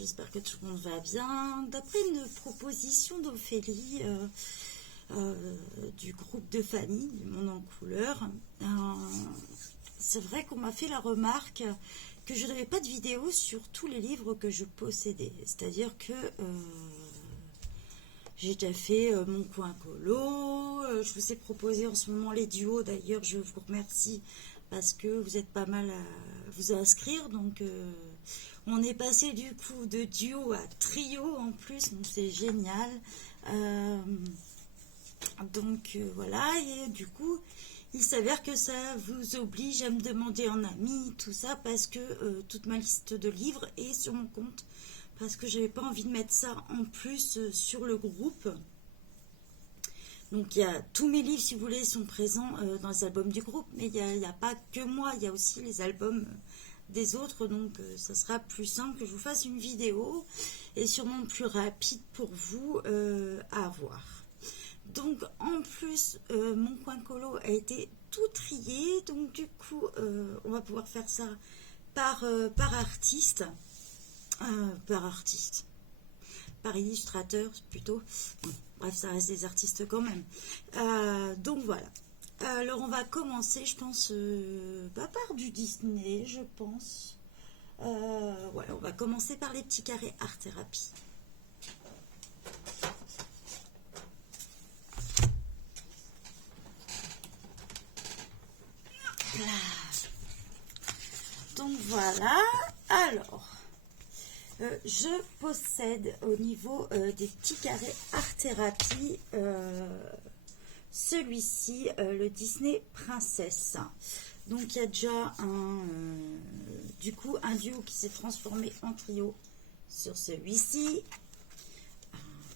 j'espère que tout le monde va bien. D'après une proposition d'Ophélie du groupe de Fanny, du Monde en couleur, c'est vrai qu'on m'a fait la remarque que je n'avais pas de vidéo sur tous les livres que je possédais. C'est-à-dire que j'ai déjà fait mon coin colo, je vous ai proposé en ce moment les duos, d'ailleurs je vous remercie parce que vous êtes pas mal à vous inscrire, donc on est passé du coup de duo à trio en plus, donc c'est génial. Voilà, et du coup il s'avère que ça vous oblige à me demander en ami tout ça parce que toute ma liste de livres est sur mon compte, parce que j'avais pas envie de mettre ça en plus sur le groupe. Donc il y a tous mes livres, si vous voulez, sont présents dans les albums du groupe, mais il n'y a pas que moi, il y a aussi les albums des autres, donc ça sera plus simple que je vous fasse une vidéo et sûrement plus rapide pour vous à voir. Donc en plus mon coin colo a été tout trié, donc du coup on va pouvoir faire ça par artiste, par illustrateur plutôt. Bon, bref, ça reste des artistes quand même. Donc voilà. Alors on va commencer, je pense, par du Disney, je pense. Ouais, on va commencer par les petits carrés art thérapie. Donc voilà. Alors, je possède au niveau des petits carrés art thérapie celui-ci, le Disney Princesse. Donc il y a déjà du coup un duo qui s'est transformé en trio sur celui-ci,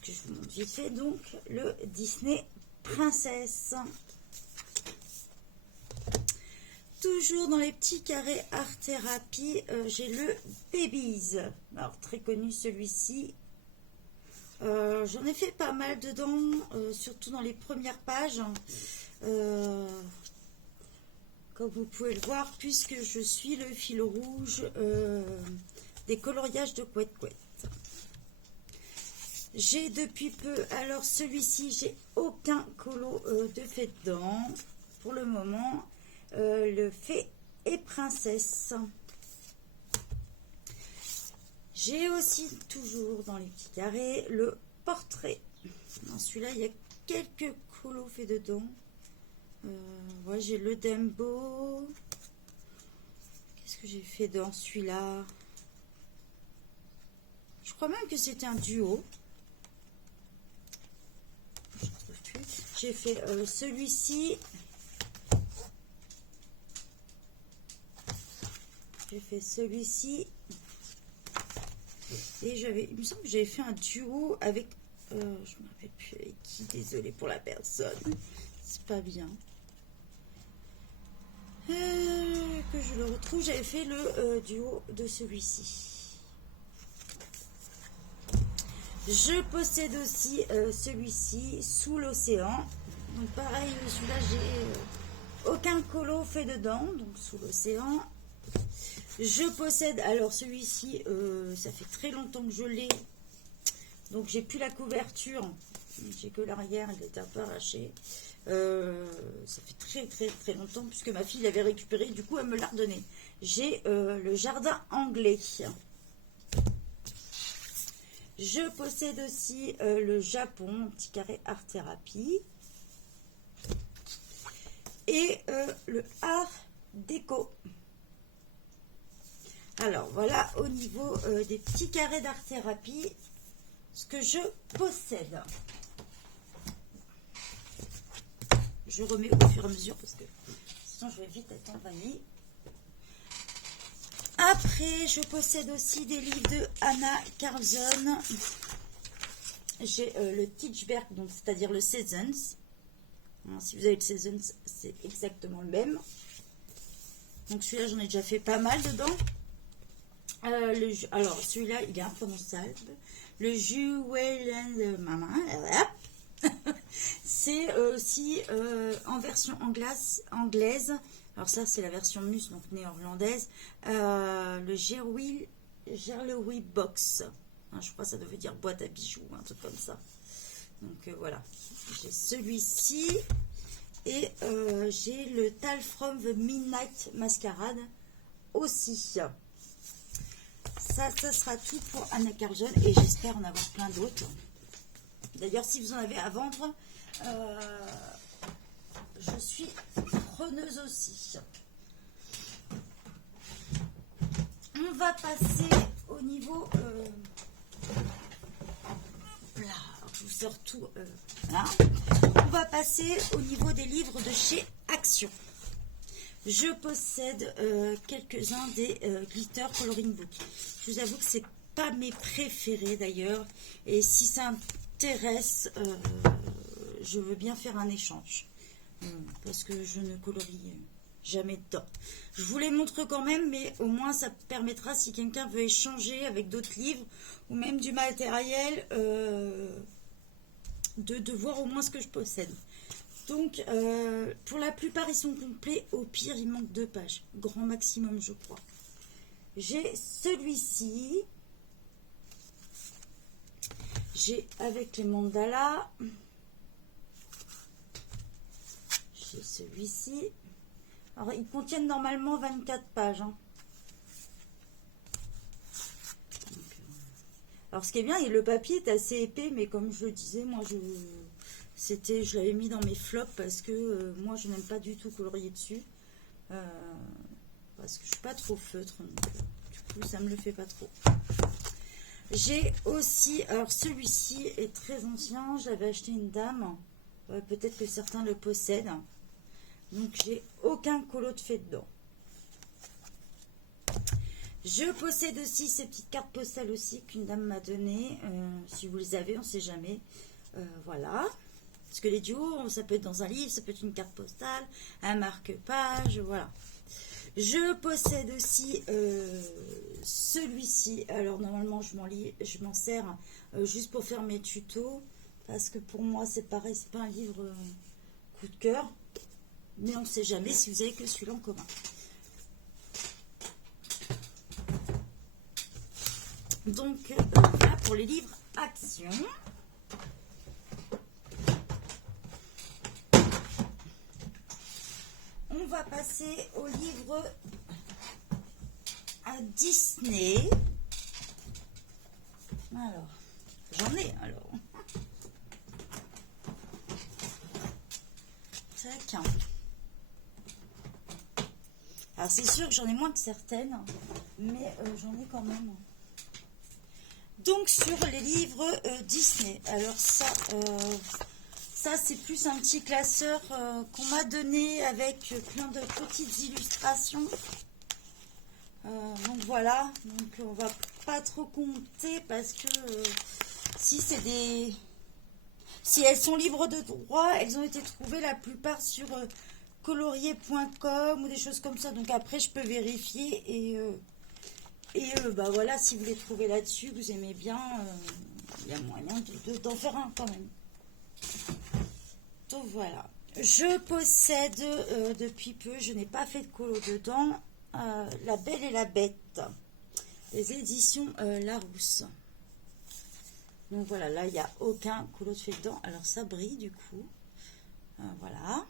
que je vous montre vite fait. Donc le Disney Princesse. Toujours dans les petits carrés art thérapie, j'ai le Babies. Alors très connu celui-ci. J'en ai fait pas mal dedans, surtout dans les premières pages. Comme vous pouvez le voir, puisque je suis le fil rouge des coloriages de Couette Couette. J'ai depuis peu, alors celui-ci, j'ai aucun colo de fait dedans pour le moment. Le Fée et Princesse. J'ai aussi toujours dans les petits carrés le portrait. Dans celui-là, il y a quelques colos faits dedans. Ouais, j'ai le Dumbo. Qu'est-ce que j'ai fait dans celui-là? Je crois même que c'était un duo. Je ne trouve plus. J'ai fait celui-ci. J'ai fait celui-ci. Et il me semble que j'avais fait un duo avec, je ne me rappelle plus avec qui, désolée pour la personne, c'est pas bien. Que je le retrouve, j'avais fait le duo de celui-ci. Je possède aussi celui-ci, Sous l'océan. Donc pareil, celui-là, j'ai aucun colo fait dedans, donc Sous l'océan. Je possède, alors celui-ci, ça fait très longtemps que je l'ai, donc j'ai plus la couverture, j'ai que l'arrière, il est un peu arraché. Ça fait très longtemps, puisque ma fille l'avait récupéré, du coup elle me l'a redonné. J'ai le jardin anglais. Je possède aussi le Japon, petit carré art thérapie. Et le art déco. Alors voilà au niveau des petits carrés d'art thérapie ce que je possède. Je remets au fur et à mesure parce que sinon je vais vite être envahie. Après je possède aussi des livres de Anna Carlson. J'ai le Teachberg, donc c'est-à-dire le Seasons. Alors, si vous avez le Seasons, c'est exactement le même. Donc celui-là j'en ai déjà fait pas mal dedans. Alors celui-là il est imprononçable, le Juwelen Maman. C'est aussi en version anglaise. Alors ça c'est la version mus, donc néerlandaise. Le Gerwil Gerlery Box. Hein, je crois que ça devait dire boîte à bijoux, un truc comme ça. Donc voilà, j'ai celui-ci. Et j'ai le Tal from the Midnight Masquerade aussi. Ça sera tout pour Anna Carlson et j'espère en avoir plein d'autres. D'ailleurs, si vous en avez à vendre, je suis preneuse aussi. On va passer au niveau... là, je vous sors tout... là. On va passer au niveau des livres de chez Action. Je possède quelques-uns des Glitter Coloring Book. Je vous avoue que c'est pas mes préférés d'ailleurs. Et si ça intéresse, je veux bien faire un échange. Parce que je ne colorie jamais dedans. Je vous les montre quand même, mais au moins ça permettra, si quelqu'un veut échanger avec d'autres livres ou même du matériel, de voir au moins ce que je possède. Donc, pour la plupart, ils sont complets. Au pire, il manque 2 pages. Grand maximum, je crois. J'ai celui-ci. J'ai avec les mandalas. J'ai celui-ci. Alors, ils contiennent normalement 24 pages. Hein. Alors, ce qui est bien, le papier est assez épais, mais comme je le disais, moi, je l'avais mis dans mes flops parce que moi, je n'aime pas du tout colorier dessus. Parce que je suis pas trop feutre. Donc, du coup, ça me le fait pas trop. J'ai aussi, alors celui-ci est très ancien. J'avais acheté une dame. Peut-être que certains le possèdent. Donc, j'ai aucun colo de fait dedans. Je possède aussi ces petites cartes postales aussi qu'une dame m'a données. Si vous les avez, on ne sait jamais. Voilà. Parce que les duos, ça peut être dans un livre, ça peut être une carte postale, un marque-page, voilà. Je possède aussi celui-ci. Alors normalement, je m'en sers juste pour faire mes tutos. Parce que pour moi, c'est pareil, c'est pas un livre coup de cœur. Mais on ne sait jamais si vous avez que celui-là en commun. Donc, voilà pour les livres Action. On va passer au livre à Disney. Alors, j'en ai alors. Tac. Alors, c'est sûr que j'en ai moins que certaines, mais j'en ai quand même. Donc, sur les livres Disney. Alors, ça c'est plus un petit classeur qu'on m'a donné avec plein de petites illustrations. Donc, voilà. Donc, on va pas trop compter parce que si elles sont libres de droit, elles ont été trouvées la plupart sur colorier.com ou des choses comme ça. Donc, après, je peux vérifier et bah voilà, si vous les trouvez là-dessus, vous aimez bien, il y a moyen d'en faire un quand même. Donc voilà. Je possède depuis peu, je n'ai pas fait de colo dedans, La Belle et la Bête, les éditions Larousse. Donc voilà, là il n'y a aucun colo de fait dedans. Alors ça brille du coup. Voilà.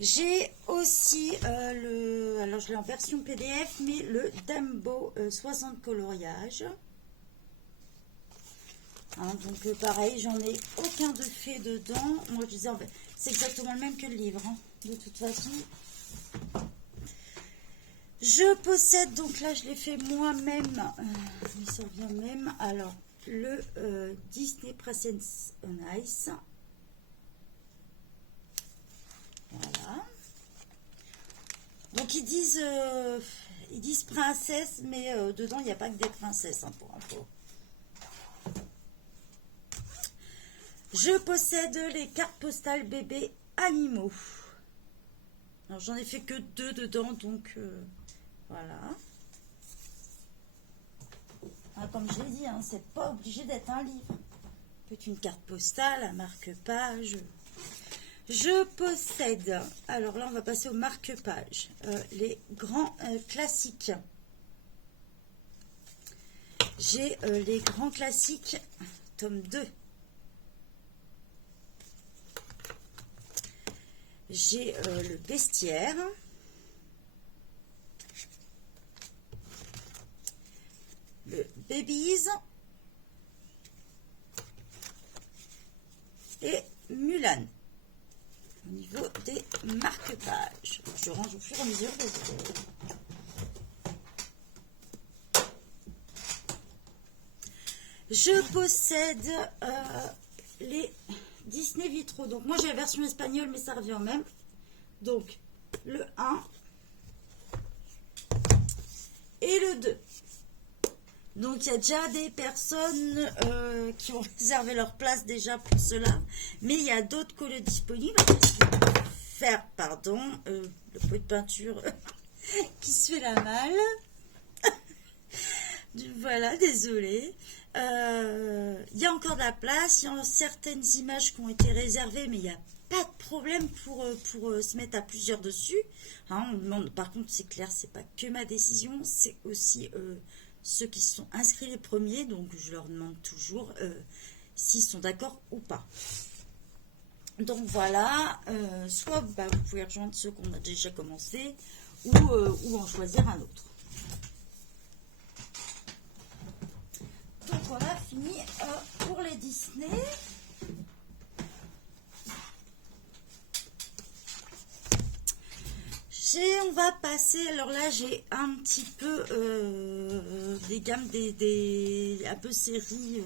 J'ai aussi alors je l'ai en version PDF, mais le Dambo 60 coloriages. Hein, donc pareil, j'en ai aucun de fait dedans. Moi je disais, c'est exactement le même que le livre, hein, de toute façon. Je possède, donc là je l'ai fait moi-même, mais ça revient même. Alors, le Disney Princess on Ice. Voilà. Donc ils disent princesse, mais dedans il n'y a pas que des princesses, hein, pour info. Je possède les cartes postales bébés animaux. Alors j'en ai fait que 2 dedans, donc voilà. Ah, comme je l'ai dit, hein, c'est pas obligé d'être un livre. Ça peut être une carte postale, un marque-page. Je possède, alors là on va passer au marque-page, les grands classiques. J'ai les grands classiques, tome 2. J'ai le bestiaire. Le Babies. Et Mulan. Au niveau des marque-pages. Je range au fur et à mesure des autres. Je possède les Disney vitraux. Donc moi j'ai la version espagnole, mais ça revient au même. Donc le 1 et le 2. Donc il y a déjà des personnes qui ont réservé leur place déjà pour cela. Mais il y a d'autres colos disponibles. Faire, pardon, le pot de peinture qui se fait la malle. Voilà, désolée. Il y a encore de la place. Il y a certaines images qui ont été réservées, mais il n'y a pas de problème pour se mettre à plusieurs dessus. Hein, on demande, par contre, c'est clair, c'est pas que ma décision, c'est aussi ceux qui se sont inscrits les premiers. Donc, je leur demande toujours s'ils sont d'accord ou pas. Donc, voilà. Soit vous pouvez rejoindre ceux qu'on a déjà commencé ou en choisir un autre. Donc on a fini pour les Disney. On va passer, alors là j'ai un petit peu des gammes, un peu séries,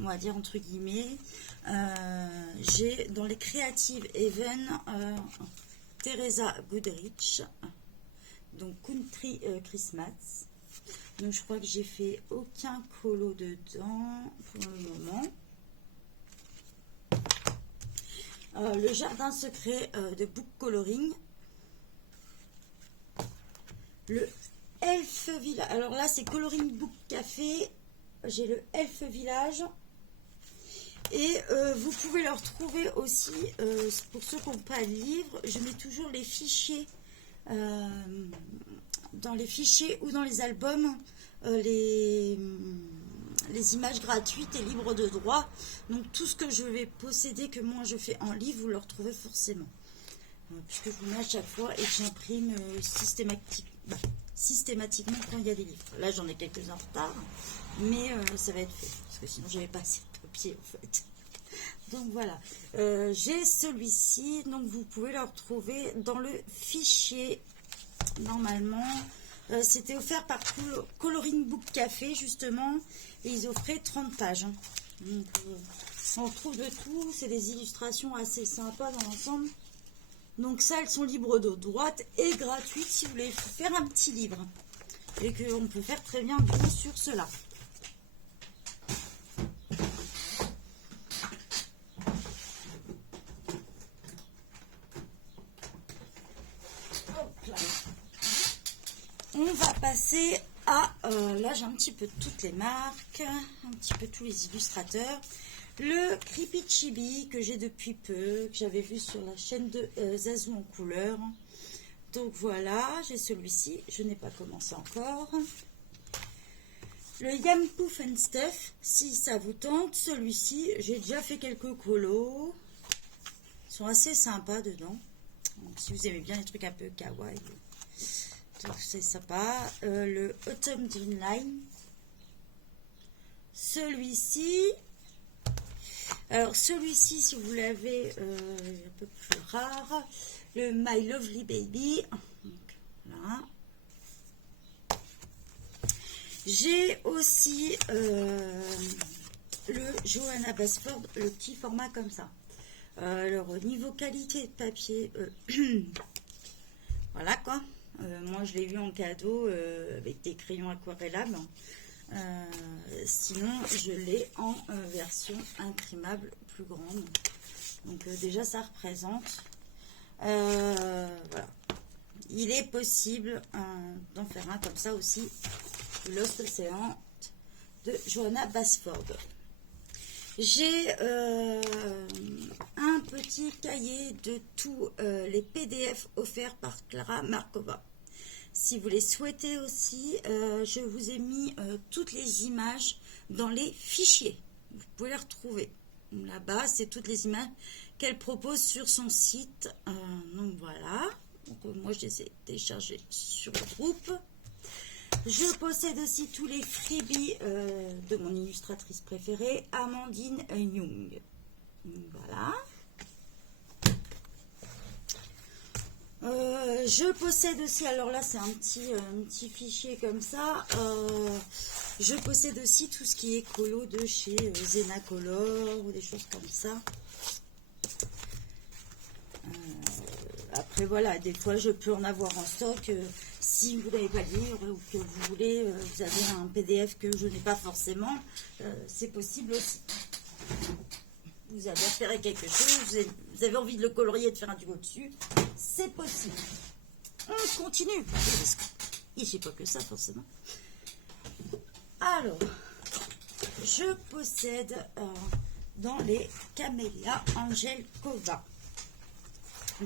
on va dire entre guillemets. J'ai dans les Creative Even Teresa Goodrich, donc Country Christmas. Donc je crois que j'ai fait aucun colo dedans pour le moment. Le jardin secret de Book Coloring. Le Elf Village. Alors là c'est Coloring Book Café. J'ai le Elf Village. Et vous pouvez le retrouver aussi, pour ceux qui n'ont pas de livre, je mets toujours les fichiers dans les fichiers ou dans les albums, les images gratuites et libres de droit. Donc tout ce que je vais posséder, que moi je fais en livre, vous le retrouvez forcément. Puisque je vous mets à chaque fois et que j'imprime systématiquement quand il y a des livres. Là j'en ai quelques-uns en retard, mais ça va être fait, parce que sinon j'avais pas assez de papier en fait. Donc voilà, j'ai celui-ci, donc vous pouvez le retrouver dans le fichier. Normalement, c'était offert par Coloring Book Café justement, et ils offraient 30 pages. Hein. Donc on retrouve de tout, c'est des illustrations assez sympas dans l'ensemble. Donc ça, elles sont libres de droite et gratuites si vous voulez faire un petit livre. Et qu'on peut faire très bien sur cela. On va passer à, là j'ai un petit peu toutes les marques, un petit peu tous les illustrateurs. Le Creepy Chibi que j'ai depuis peu, que j'avais vu sur la chaîne de Zazou en couleur. Donc voilà, j'ai celui-ci, je n'ai pas commencé encore. Le Yam Poof and Stuff, si ça vous tente, celui-ci, j'ai déjà fait quelques colos. Ils sont assez sympas dedans. Donc, si vous aimez bien les trucs un peu kawaii, c'est sympa. Le Autumn Dreamline. Celui-ci. Alors celui-ci, si vous l'avez, un peu plus rare. Le My Lovely Baby. Donc, là. J'ai aussi le Johanna Basford, le petit format comme ça. Alors au niveau qualité de papier, voilà quoi. Moi je l'ai eu en cadeau avec des crayons aquarellables. Sinon je l'ai en version imprimable plus grande. Donc déjà ça représente. Voilà. Il est possible d'en faire un comme ça aussi. Lost Ocean de Johanna Basford. J'ai un petit cahier de tous les PDF offerts par Clara Markova. Si vous les souhaitez aussi, je vous ai mis toutes les images dans les fichiers. Vous pouvez les retrouver. Là-bas, c'est toutes les images qu'elle propose sur son site. Donc voilà. Donc, moi, je les ai téléchargées sur le groupe. Je possède aussi tous les freebies de mon illustratrice préférée, Amandine Young. Voilà. Je possède aussi, alors là c'est un petit fichier comme ça, je possède aussi tout ce qui est colo de chez Zenacolor ou des choses comme ça. Après voilà, des fois je peux en avoir en stock, si vous n'avez pas le livre ou que vous voulez, vous avez un PDF que je n'ai pas forcément, c'est possible aussi. Vous avez repéré quelque chose, vous avez envie de le colorier et de faire un duo dessus, c'est possible. On continue. Il n'y a pas que ça forcément. Alors, je possède dans les Camélia Angelkova.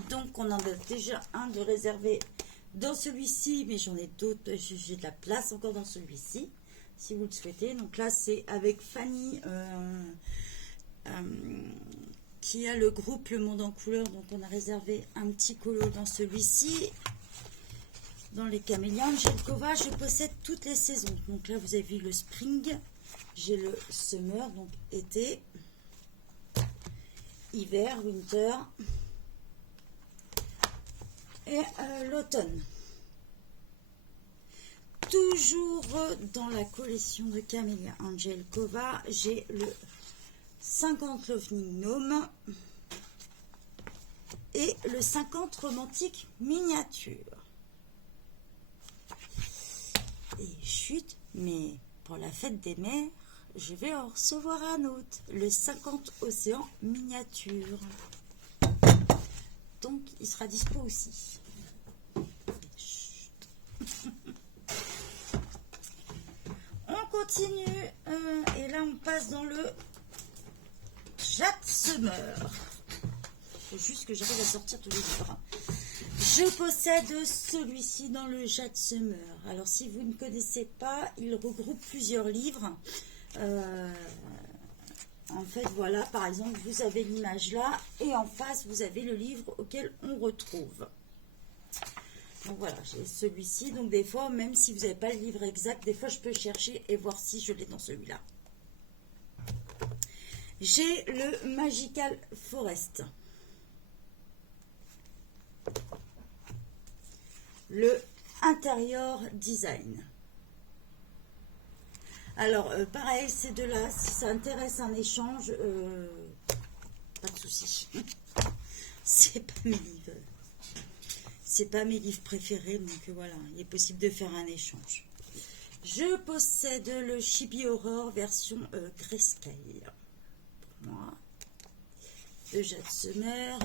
Donc on en a déjà un de réservé dans celui-ci, mais j'en ai d'autres, j'ai de la place encore dans celui-ci, si vous le souhaitez. Donc là c'est avec Fanny qui a le groupe Le Monde en Couleurs, donc on a réservé un petit colo dans celui-ci. Dans les Camélia Angelkova, je possède toutes les saisons. Donc là vous avez vu le spring, j'ai le summer, donc été, hiver, winter, et l'automne. Toujours dans la collection de Camélia Angelkova, j'ai le 50 Loving Gnome et le 50 Romantique Miniature. Et chut, mais pour la fête des mers, je vais en recevoir un autre, le 50 Océan Miniature. Donc il sera dispo aussi. On continue et là on passe dans le Jade Summer. Il faut juste que j'arrive à sortir tous les livres. Je possède celui-ci dans le Jade Summer. Alors si vous ne connaissez pas, il regroupe plusieurs livres. En fait, voilà, par exemple, vous avez l'image là, et en face, vous avez le livre auquel on retrouve. Donc voilà, j'ai celui-ci. Donc des fois, même si vous n'avez pas le livre exact, des fois, je peux chercher et voir si je l'ai dans celui-là. J'ai le Magical Forest. Le Interior Design. Alors, pareil, ces deux-là, si ça intéresse un échange, pas de souci. C'est pas mes livres. C'est pas mes livres préférés, donc voilà, il est possible de faire un échange. Je possède le Chibi Horror version Grayscale. Pour moi. De Jade Summer.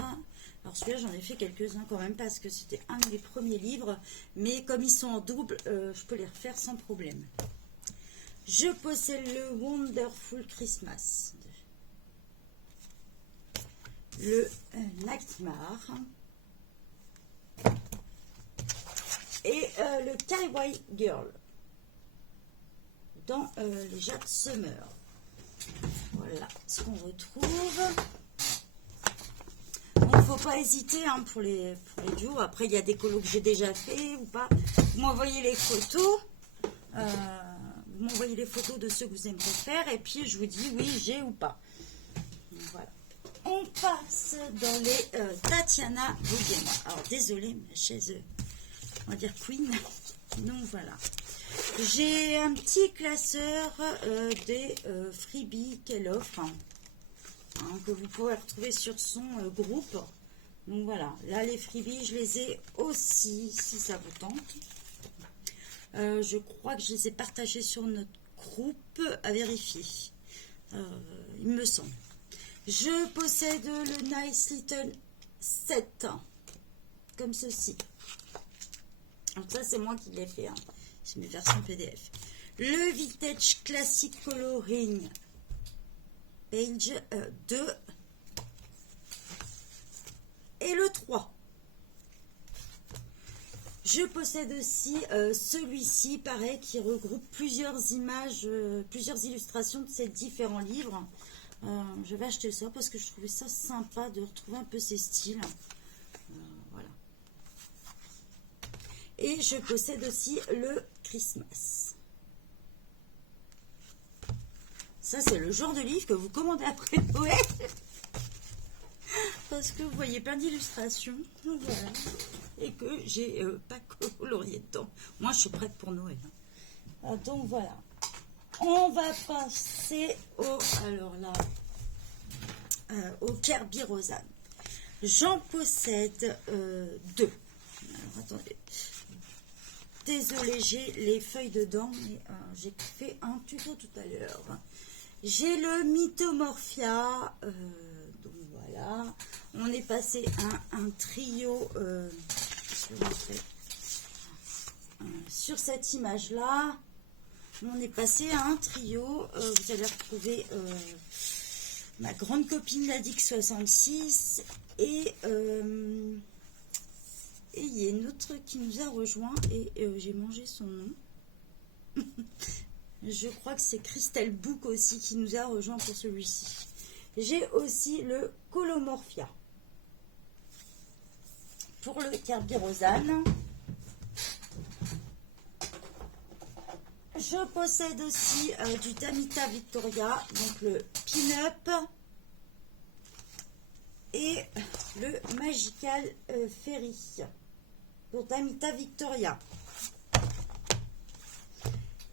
Alors celui-là, j'en ai fait quelques-uns quand même, parce que c'était un de mes premiers livres. Mais comme ils sont en double, je peux les refaire sans problème. Je possède le Wonderful Christmas, le Nightmare et le Kawaii Girl dans les Jade Summer. Voilà ce qu'on retrouve. Bon, faut pas hésiter hein, pour les duos. Après, il y a des colos que j'ai déjà fait ou pas. Vous m'envoyez les photos. Vous m'envoyez les photos de ceux que vous aimeriez faire et puis je vous dis oui j'ai ou pas. Voilà. On passe dans les Tatiana Bouguin. Alors désolé, ma chaise, on va dire queen. Donc voilà. J'ai un petit classeur des freebies qu'elle offre, hein, que vous pouvez retrouver sur son groupe. Donc voilà, là les freebies je les ai aussi si ça vous tente. Je crois que je les ai partagés sur notre groupe, à vérifier. Il me semble. Je possède le Nice Little 7, comme ceci. Donc ça, c'est moi qui l'ai fait. Hein. C'est mes versions PDF. Le Vintage Classic Coloring, page 2. et le 3. Je possède aussi celui-ci, pareil, qui regroupe plusieurs images, plusieurs illustrations de ces différents livres. Je vais acheter ça parce que je trouvais ça sympa de retrouver un peu ces styles. Voilà. Et je possède aussi le Christmas. Ça, c'est le genre de livre que vous commandez après Noël. Parce que vous voyez plein d'illustrations. Voilà. Et que j'ai pas colorié dedans. Moi, je suis prête pour Noël. Donc, voilà. On va passer au... Alors là... au Kerby Rosanne. J'en possède 2. Alors, attendez. Désolée, j'ai les feuilles dedans, mais j'ai fait un tuto tout à l'heure. J'ai le Mythomorphia, donc voilà. On est passé à un trio sur cette image-là. On est passé à un trio. Vous allez retrouver ma grande copine la Dick 66 et il y a une autre qui nous a rejoint et j'ai mangé son nom. Je crois que c'est Christelle Book aussi qui nous a rejoint pour celui-ci. J'ai aussi le Colomorphia pour le Kerby Rosanne. Je possède aussi du Damita Victoria, donc le Pin-Up et le Magical Fairy pour Damita Victoria.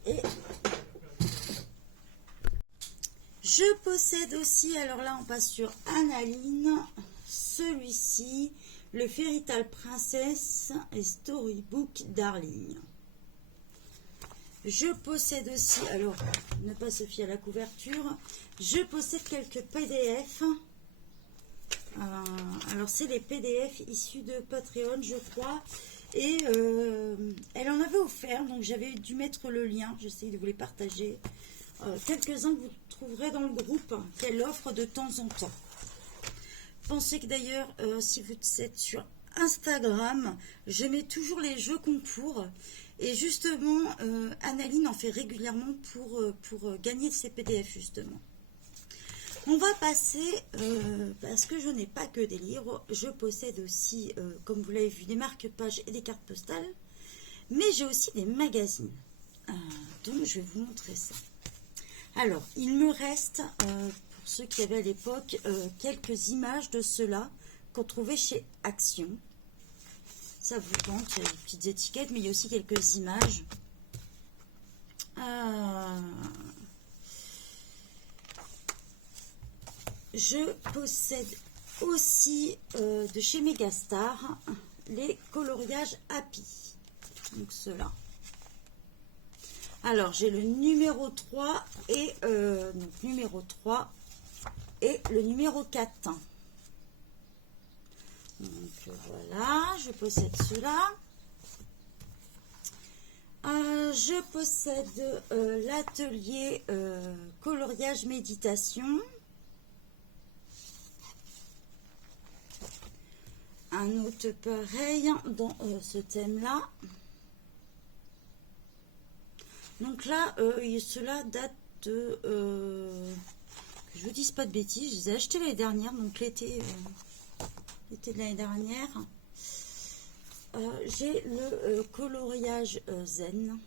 Et je possède aussi, alors là on passe sur Analine, celui-ci, le Fairy Tale Princess et Storybook Darling. Je possède aussi, alors ne pas se fier à la couverture, je possède quelques PDF. Alors c'est les PDF issus de Patreon, je crois. Et elle en avait offert, donc j'avais dû mettre le lien, j'essaie de vous les partager. Quelques-uns que vous trouverez dans le groupe qu'elle offre de temps en temps. Pensez que d'ailleurs, si vous êtes sur Instagram, je mets toujours les jeux concours. Et justement, Analine en fait régulièrement pour gagner ses PDF, justement. On va passer, parce que je n'ai pas que des livres, je possède aussi, comme vous l'avez vu, des marque-pages et des cartes postales, mais j'ai aussi des magazines. Donc, je vais vous montrer ça. Alors, il me reste, pour ceux qui avaient à l'époque, quelques images de ceux-là qu'on trouvait chez Action. Ça vous tente, il y a des petites étiquettes, mais il y a aussi quelques images. Je possède aussi de chez Megastar les coloriages Happy. Donc ceux-là. Alors j'ai le numéro 3 et donc numéro 3 et le numéro 4. Donc voilà, je possède ceux-là. Je possède l'atelier coloriage méditation. Un autre pareil dans ce thème-là. Donc là, cela date de... que je vous dise pas de bêtises, je les ai achetés l'année dernière, donc l'été de l'année dernière. J'ai le coloriage Zen.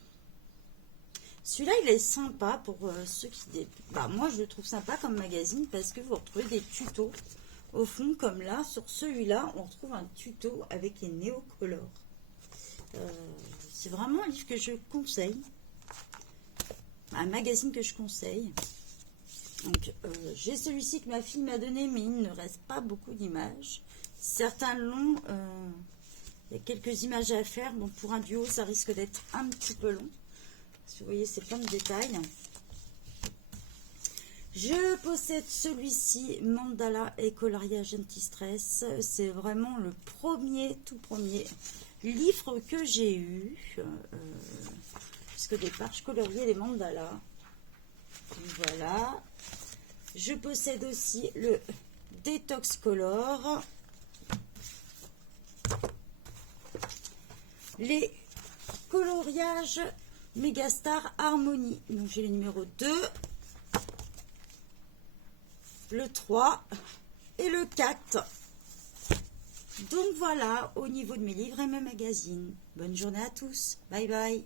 Celui-là, il est sympa pour ceux qui... Bah, moi, je le trouve sympa comme magazine parce que vous retrouvez des tutos. Au fond, comme là, sur celui-là, on retrouve un tuto avec les néocolores. C'est vraiment un livre que je conseille. Un magazine que je conseille. Donc, j'ai celui-ci que ma fille m'a donné, mais il ne reste pas beaucoup d'images. Certains l'ont. Il y a quelques images à faire. Donc, pour un duo, ça risque d'être un petit peu long. Parce que vous voyez, c'est plein de détails. Je possède celui-ci, Mandala et coloriage anti-stress. C'est vraiment le tout premier livre que j'ai eu. Puisque au départ, je coloriais les mandalas. Voilà. Je possède aussi le Detox Color. Les coloriages Megastar Harmonie. Donc j'ai le numéro 2, le 3 et le 4. Donc voilà, au niveau de mes livres et mes magazines. Bonne journée à tous. Bye bye.